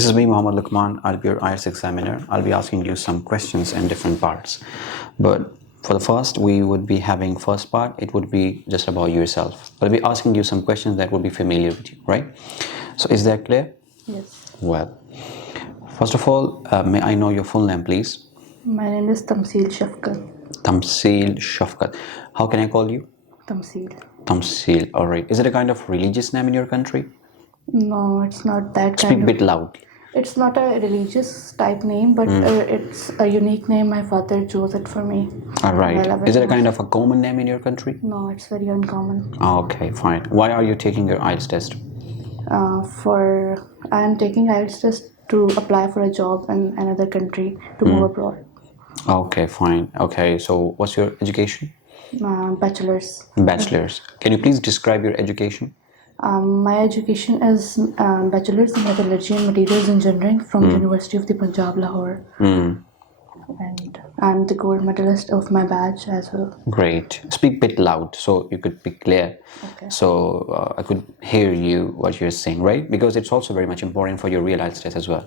This is me, Mohammed Lukman. I'll be your IELTS examiner. I'll be asking you some questions in different parts. But for the first, we would be having first part. It would be just about yourself. I'll be asking you some questions that would be familiar with you, right? So is that clear? Yes. Well, first of all, may I know your full name, please? My name is Tamsil Shafkat. Tamsil Shafkat. How can I call you? Tamsil. Tamsil. All right. Is it a kind of religious name in your country? No, it's not that Speak kind a of. bit loud. It's not a religious type name, but it's a unique name. My father chose it for me. All I right. love Is it a most. kind of a common name in your country? No, it's very uncommon. Okay, fine. Why are you taking your IELTS test? I am taking IELTS test to apply for a job in another country to move abroad. Okay, fine. Okay, so what's your education? Bachelor's. Bachelor's. Can you please describe your education? My education is Bachelor's in Metallurgy and Materials Engineering from University of the Punjab, Lahore. And I'm the gold medalist of my batch as well. Great. Speak a bit loud so you could be clear. Okay. So I could hear you what you're saying, right? Because it's also very much important for your real IELTS test as well.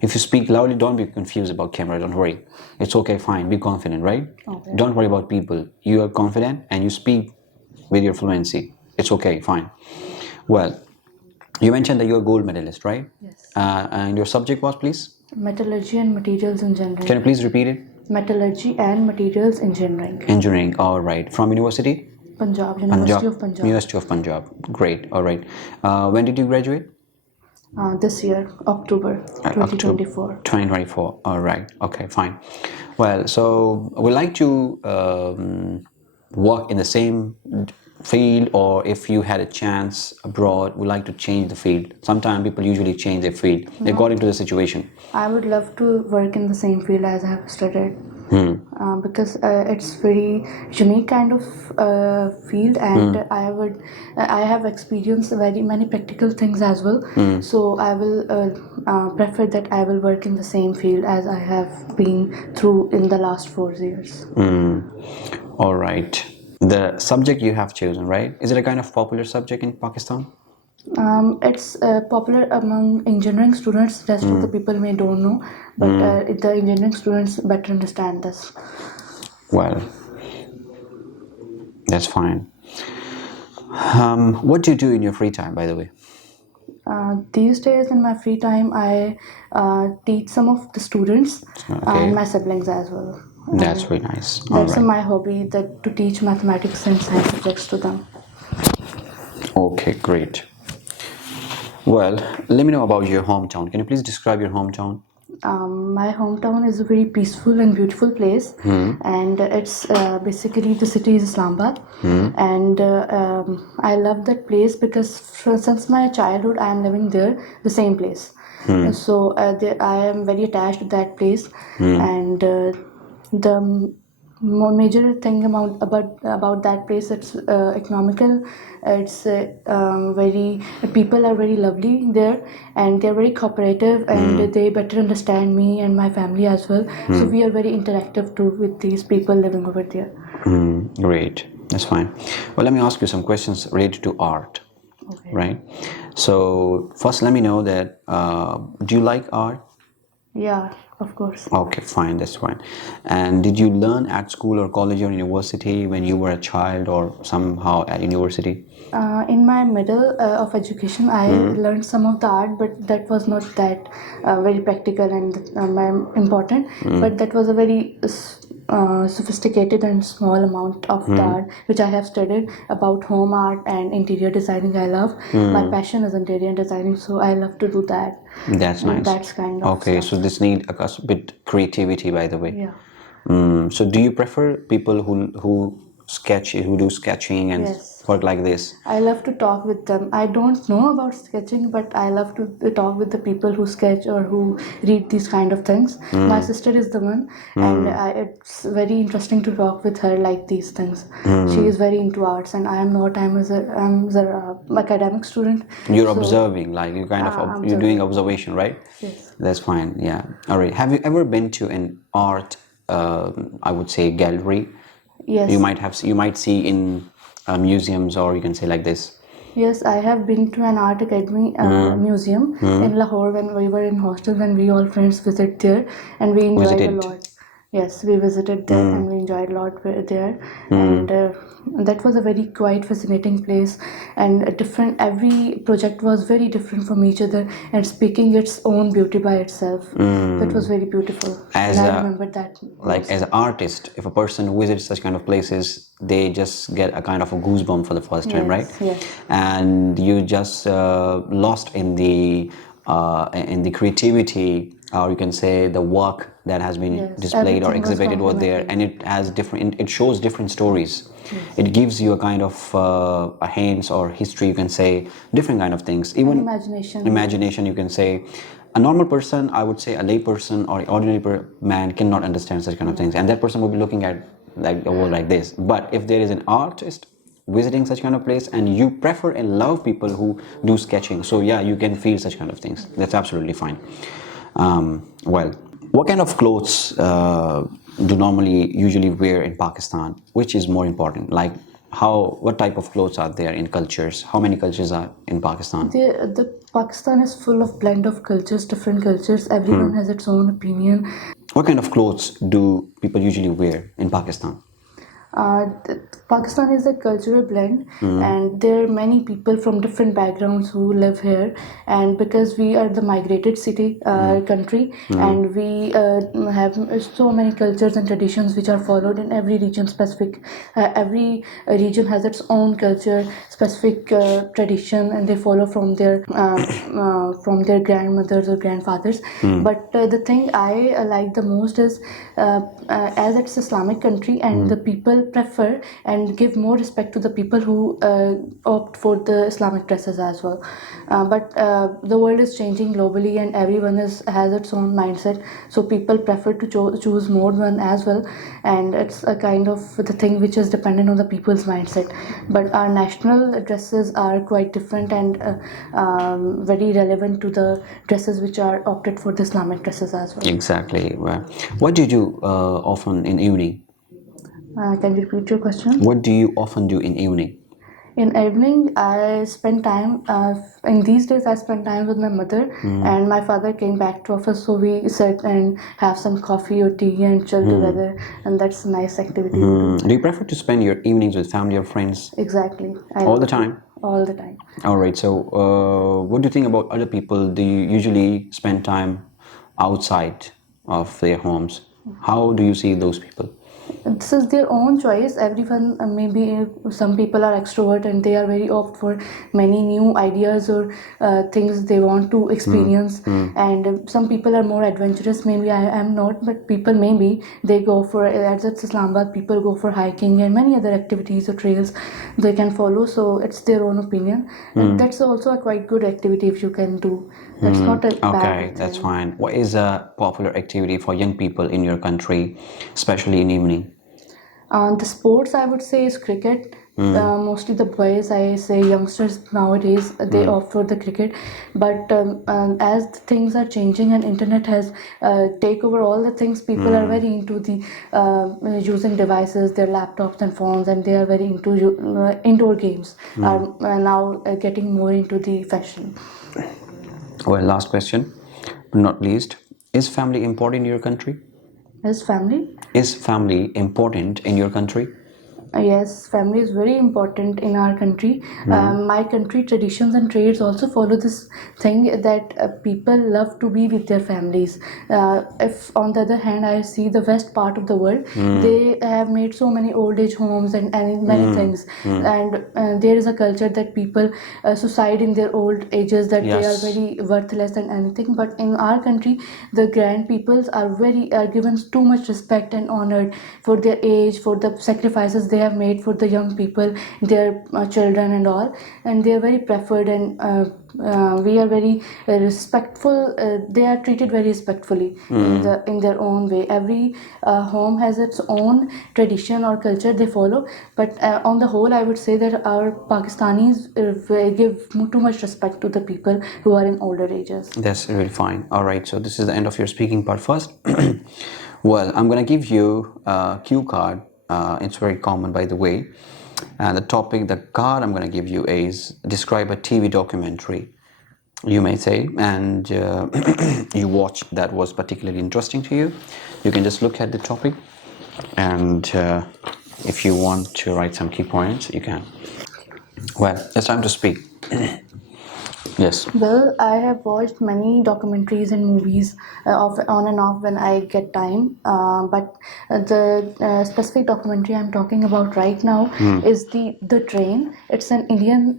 If you speak loudly, don't be confused about camera. Don't worry. It's okay, fine. Be confident, right? Okay. Don't worry about people. You are confident and you speak with your fluency. It's okay, fine. Well, you mentioned that you're a gold medalist, right? Yes. And your subject was, please? Metallurgy and Materials Engineering. Can you please repeat it? Metallurgy and Materials Engineering. Engineering, all right. From university? Punjab, University of Punjab. University of Punjab. Great, all right. When did you graduate? This year, October 2024. 2024, all right. Okay, fine. Well, so we'd like to work in the same field, or if you had a chance abroad, would like to change the field. Sometimes people usually change their field according to the situation. I would love to work in the same field as I have studied. Because it's very unique kind of field, and I have experienced very many practical things as well. So I will prefer that I will work in the same field as I have been through in the last 4 years. All right. The subject you have chosen, right? Is it a kind of popular subject in Pakistan? It's popular among engineering students. Rest of the people may don't know, but the engineering students better understand this. Well, that's fine. What do you do in your free time, by the way? These days, in my free time, I teach some of the students and my siblings as well. That's very nice. All That's right. my hobby, that to teach mathematics and science subjects to them. Okay, great. Well, let me know about your hometown. Can you please describe your hometown? My hometown is a very peaceful and beautiful place, and it's basically the city is Islamabad, and I love that place because since my childhood I am living there, the same place. So I am very attached to that place, and the major thing about that place, it's economical. It's very people are very lovely there, and they're very cooperative, and they better understand me and my family as well. So we are very interactive too with these people living over there. Great. That's fine. Well, let me ask you some questions related to art. Okay. Right? So first, let me know that do you like art? Yeah, of course. Okay, fine, that's fine. And did you learn at school or college or university when you were a child, or somehow at university? In my middle of education, I learned some of the art, but that was not that very practical and important. But that was a very sophisticated and small amount of the art which I have studied about home art and interior designing. I love. My passion is interior designing, so I love to do that. That's nice. That's kind of okay, stuff. so this need a bit creativity, by the way. Yeah. So do you prefer people who sketch, who do sketching and Yes. work like this? I love to talk with them. I don't know about sketching, but I love to talk with the people who sketch or who read these kind of things. My sister is the one, and it's very interesting to talk with her like these things. She is very into arts, and I am not. I'm an academic student. You're So, observing, like you kind of I'm you're doing observing. observation, right? Yes. That's fine. Yeah. All right. Have you ever been to an art, I would say, gallery? Yes. You might see in museums, or you can say like this. Yes, I have been to an art academy museum in Lahore when we were in hostel, when we all friends visit there, and we enjoyed a Visited. lot. Yes, we visited there and we enjoyed a lot there, and that was a very quite fascinating place. And a different, every project was very different from each other and speaking its own beauty by itself. That was very beautiful, and As I a remember that like as most. an artist, if a person visits such kind of places, they just get a kind of a goosebump for the first time, right? Yes, yes, And you just lost in the creativity, or you can say the work that has been yes. displayed or Everything was exhibited over there, complimented. and it has different, it shows different stories. Yes, It gives you a kind of a hints or history, you can say, different kind of things, and even imagination. imagination, you can say. A normal person, I would say, a lay person or ordinary man cannot understand such kind of things, and that person will be looking at like the world like this. But if there is an artist visiting such kind of place, and you prefer and love people who do sketching, so yeah, you can feel such kind of things. That's absolutely fine. Well, what kind of clothes do normally usually wear in Pakistan? Which is more important? Like how, what type of clothes are there in cultures? How many cultures are in Pakistan? The Pakistan is full of blend of cultures, different cultures. Everyone has its own opinion. What kind of clothes do people usually wear in Pakistan? Pakistan is a cultural blend, and there are many people from different backgrounds who live here. And because we are the migrated city country, and we have so many cultures and traditions which are followed in every region. Specific, every region has its own culture, specific tradition, and they follow from their grandmothers or grandfathers. But the thing I like the most is as it's Islamic country, and the people prefer and give more respect to the people who opt for the Islamic dresses as well. But the world is changing globally, and everyone has its own mindset. So people prefer to choose more one as well, and it's a kind of the thing which is dependent on the people's mindset. But our national dresses are quite different and very relevant to the dresses which are opted for the Islamic dresses as well. Exactly. Well, what do you do often in evening? Can you repeat your question? What do you often do in evening? In evening, I spend time. In these days, I spend time with my mother, and my father came back to office, so we sit and have some coffee or tea and chill together, and that's a nice activity we do. Do you prefer to spend your evenings with family or friends Exactly, I all the love to time? all the time. All right. So, what do you think about other people? Do you usually spend time outside of their homes? How do you see those people? This is their own choice. Everyone, maybe some people are extrovert and they are very opt for many new ideas or things they want to experience. And some people are more adventurous. Maybe I am not, but people maybe they go for, as it's Islamabad, people go for hiking and many other activities or trails they can follow. So it's their own opinion, and that's also a quite good activity if you can do. That's not a Okay, bad that's thing. fine. What is a popular activity for young people in your country, especially in evening? The sports I would say is cricket. Mostly the boys, I say youngsters nowadays, they opt for the cricket. But as the things are changing and internet has take over all the things, people are very into the using devices, their laptops and phones, and they are very into indoor games. Are now getting more into the fashion. Well, last question, but not least, is family important in your country? His family. Is family important in your country? Yes, family is very important in our country. My country traditions and trades also follow this thing that people love to be with their families. If on the other hand, I see the west part of the world, they have made so many old age homes and many things, and there is a culture that people suicide in their old ages, that they are Yes. very worthless and anything. But in our country, the grand peoples are given too much respect and honored for their age, for the sacrifices they have made for the young people, their children and all, and they are very preferred, and we are very respectful. They are treated very respectfully in their own way. Every home has its own tradition or culture they follow, but on the whole, I would say that our Pakistanis give too much respect to the people who are in older ages. That's really fine. All right, so this is the end of your speaking part first. Well, I'm gonna give you a cue card. It's very common, by the way. And the card I'm going to give you is describe a TV documentary, you may say, and you watched that was particularly interesting to you. You can just look at the topic, and if you want to write some key points, you can. Well, it's time to speak. Yes. Well, I have watched many documentaries and movies on and off when I get time. But the specific documentary I'm talking about right now is the Train. It's an Indian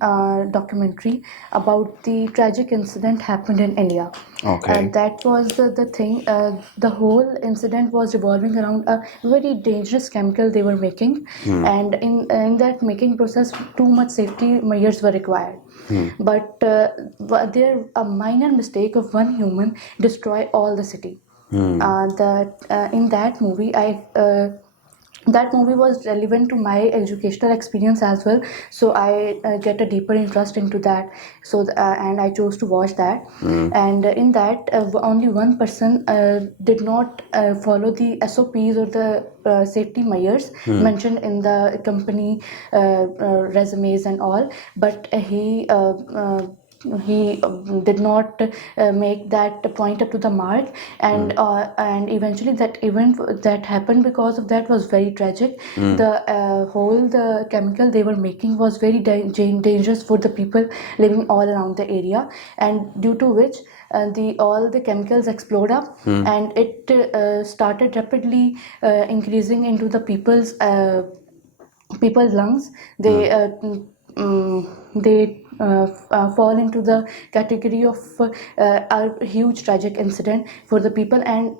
documentary about the tragic incident happened in India. Okay. That was the thing. The whole incident was revolving around a very dangerous chemical they were making, and in that making process, too much safety measures were required. But there a minor mistake of one human destroy all the city. In that movie, I that movie was relevant to my educational experience as well, so I get a deeper interest into that. And I chose to watch that. And in that, only one person did not follow the SOPs or the safety measures mentioned in the company resumes and all, but he did not make that point up to the mark, and eventually that event that happened because of that was very tragic. The chemical they were making was very dangerous for the people living all around the area, and due to which the all the chemicals explode up, and it started rapidly increasing into the people's lungs. They fall into the category of a huge tragic incident for the people. And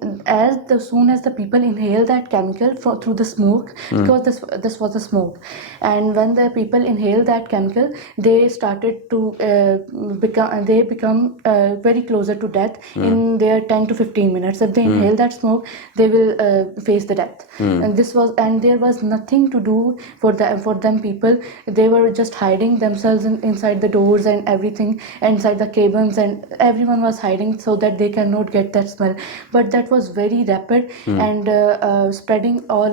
soon as the people inhale that chemical through the smoke, because this was the smoke, and when the people inhale that chemical, they started to become very closer to death in their 10 to 15 minutes. If they inhale that smoke, they will face the death. And there was nothing to do for them people. They were just hiding themselves inside the doors and everything, inside the cabins, and everyone was hiding so that they cannot get that smell. But that was very rapid and spreading all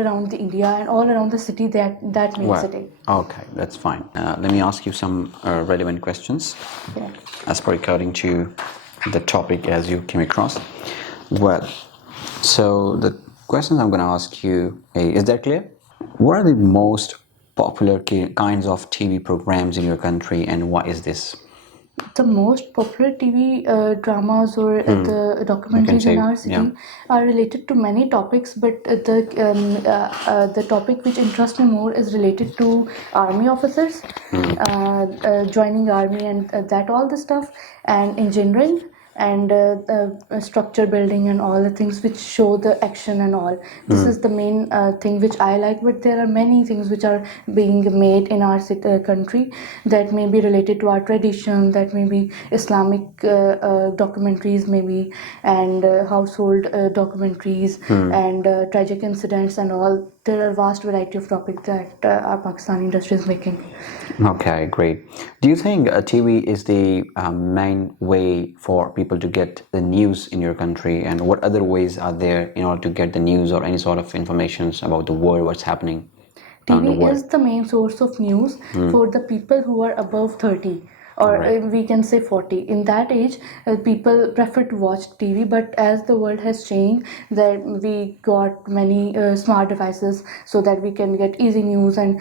around the India and all around the city, that main city. Okay, that's fine. Let me ask you some relevant questions, Yeah. as per according to the topic as you came across. Well, so the questions I'm going to ask you is that clear? What are the most popular kinds of TV programs in your country, and what is this? The most popular TV dramas or the documentaries in our city are related to many topics, but the topic which interests me more is related to army officers, joining army, and that all the stuff, and engineering, and structure building, and all the things which show the action and all. This is the main thing which I like. But there are many things which are being made in our country that may be related to our tradition, that may be Islamic documentaries maybe, and household documentaries, and tragic incidents and all. There are vast variety of topics that our Pakistani industry is making. Okay, great. Do you think TV is the main way for people to get the news in your country, and what other ways are there in order to get the news or any sort of information about the world, what's happening around the TV world? is the main source of news for the people who are above 30, or Right. we can say 40. In that age, people prefer to watch TV. But as the world has changed, that we got many smart devices so that we can get easy news and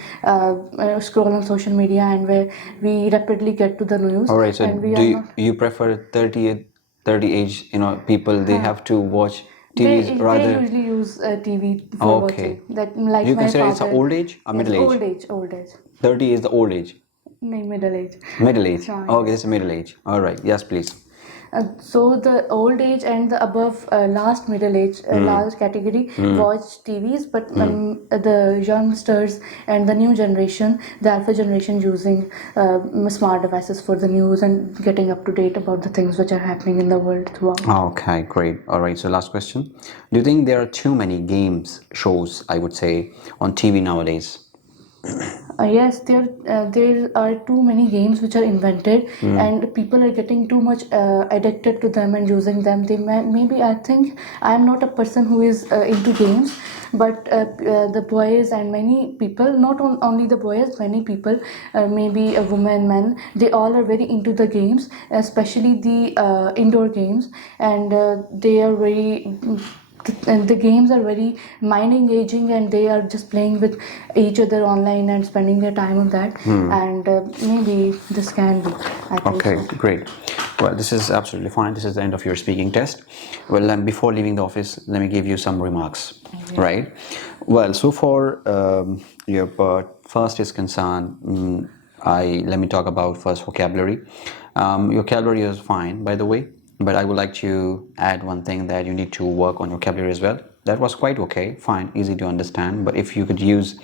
scroll on social media, and where we rapidly get to the news. All right, so And we do are you, not. you prefer 30 age, people, they have to watch They, TVs they rather? usually use TV for Okay. watching. That, like You my consider it's father. an old age or Yes, middle age? old age. 30 is the old age. No, middle age. Middle age. Sorry. Okay, it's a middle age. All right. Yes, please. So the old age and the above last middle age last category watch TVs, but the youngsters and the new generation, the alpha generation, using smart devices for the news and getting up to date about the things which are happening in the world throughout. Okay, great. All right. So last question. Do you think there are too many games shows, I would say, on TV nowadays? Yes, there are too many games which are invented, and people are getting too much addicted to them and using them. Maybe I think I am not a person who is into games, but the boys and many people, not only the boys, many people, maybe a woman, men, they all are very into the games, especially the indoor games, and they are very and the games are very mind engaging, and they are just playing with each other online and spending their time on that. And maybe this can be, I think Okay, so. great. Well, this is absolutely fine. This is the end of your speaking test. Well, and before leaving the office, let me give you some remarks, right? Well, so far, your part first is concerned. Let me talk about first vocabulary. Your vocabulary is fine, by the way, but I would like to add one thing, that you need to work on vocabulary as well. That was quite okay, fine, easy to understand, but if you could use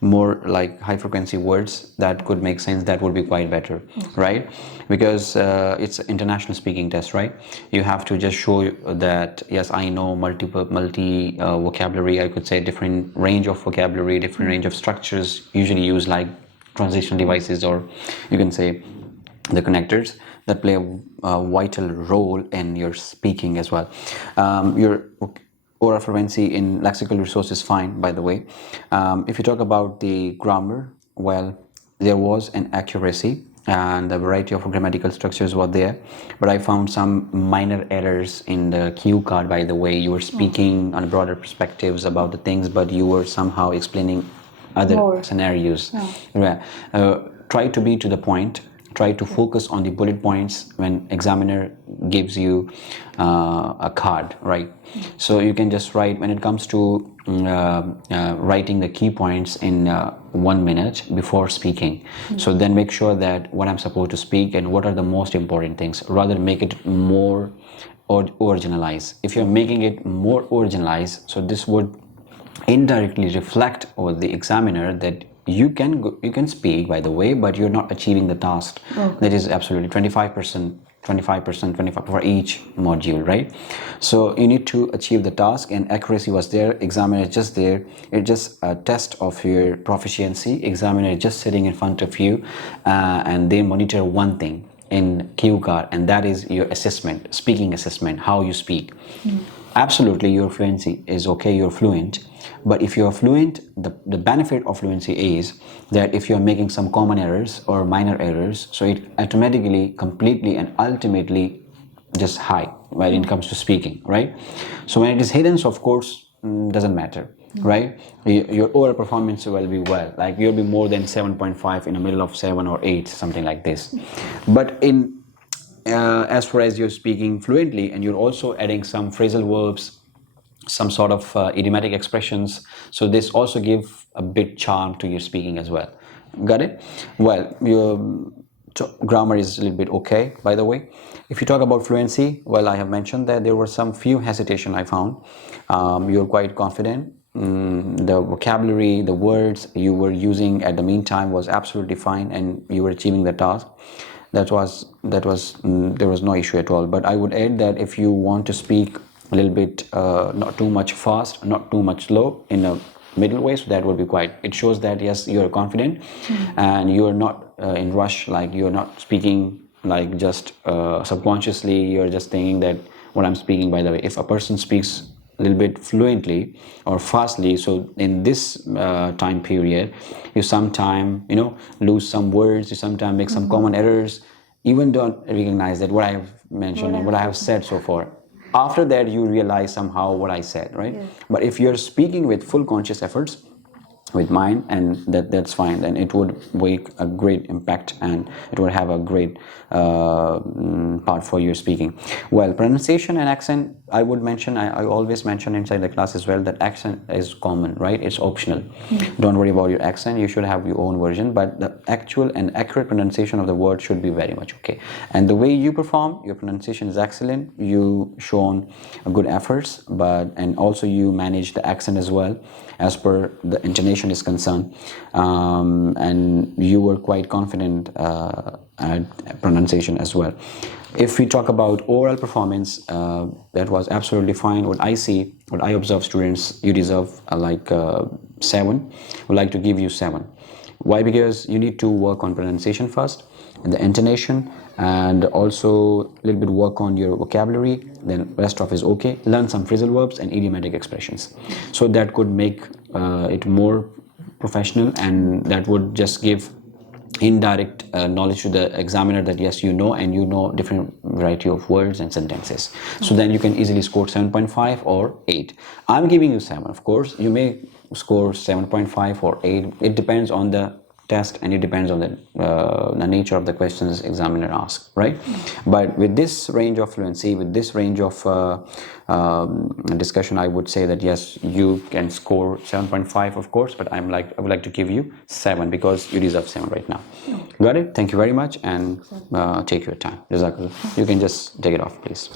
more like high frequency words that could make sense, that would be quite better, right? Because it's an international speaking test, right? You have to just show that yes, I know multi vocabulary, I could say different range of vocabulary, different range of structures usually used, like transitional devices, or you can say the connectors that play a vital role in your speaking as well. Your oral fluency in lexical resource is fine, by the way. If you talk about the grammar, well, there was an accuracy and a variety of grammatical structures were there, but I found some minor errors in the cue card. By the way, you were speaking on broader perspectives about the things, but you were somehow explaining other More. scenarios. Yeah. Try to be to the point, try to focus on the bullet points when examiner gives you a card, right? So you can just write, when it comes to writing the key points in 1 minute before speaking. So then make sure that what I'm supposed to speak and what are the most important things, rather make it more originalize. If you're making it more originalized, so this would indirectly reflect over the examiner that you can speak, by the way, but you're not achieving the task. That is absolutely 25%, 25% for each module, right? So you need to achieve the task, and accuracy was there. Examiner is just there. It's just a test of your proficiency. Examiner is just sitting in front of you, and they monitor one thing in cue card, and that is your assessment, speaking assessment, how you speak. Absolutely, your fluency is okay, you're fluent, but if you're fluent, the benefit of fluency is that if you're making some common errors or minor errors, so it automatically, completely, and ultimately just high when it comes to speaking, right? So when it is hidden, so of course doesn't matter, right? Your overall performance will be well, like you'll be more than 7.5 in the middle of 7 or 8, something like this. But in as far as you're speaking fluently and you're also adding some phrasal verbs, some sort of idiomatic expressions, so this also give a bit charm to your speaking as well. Got it? Well, your grammar is a little bit okay, by the way. If you talk about fluency, well, I have mentioned that there were some few hesitation I found. You're quite confident. The vocabulary, the words you were using at the meantime was absolutely fine, and you were achieving the task. There was no issue at all. But I would add that if you want to speak a little bit, not too much fast, not too much slow, in a middle way, so that would be quite, it shows that yes, you're confident and you're not in rush, like you're not speaking like just subconsciously, you're just thinking that what I'm speaking. By the way, if a person speaks a little bit fluently or fastly, so in this time period, you sometime lose some words, you sometimes make some common errors, even don't recognize that what I have mentioned and what I have said so far. After that, you realize somehow what I said, right? Yes. But if you're speaking with full conscious efforts, with mine, and that's fine, then it would make a great impact and it would have a great part for your speaking. Well, pronunciation and accent, I would mention, I always mention inside the class as well, that accent is common, right? It's optional. Don't worry about your accent, you should have your own version, but the actual and accurate pronunciation of the word should be very much okay. And the way you perform, your pronunciation is excellent, you shown good efforts, and also you manage the accent as well as per the intonation is concerned, and you were quite confident at pronunciation as well. If we talk about oral performance, that was absolutely fine. What I see, what I observe, students, you deserve 7. Would like to give you 7. Why? Because you need to work on pronunciation first and the intonation, and also a little bit work on your vocabulary. Then rest of is okay. Learn some phrasal verbs and idiomatic expressions, so that could make it more professional, and that would just give indirect knowledge to the examiner that yes, you know, and you know different variety of words and sentences. So then you can easily score 7.5 or 8. I'm giving you 7. Of course you may score 7.5 or 8. It depends on the test, and it depends on the nature of the questions examiner asks, right? But with this range of fluency, with this range of discussion, I would say that yes, you can score 7.5, of course, but I would like to give you 7 because you deserve 7 right now. Got it? Thank you very much, and take your time. Jazakallah. You can just take it off, please.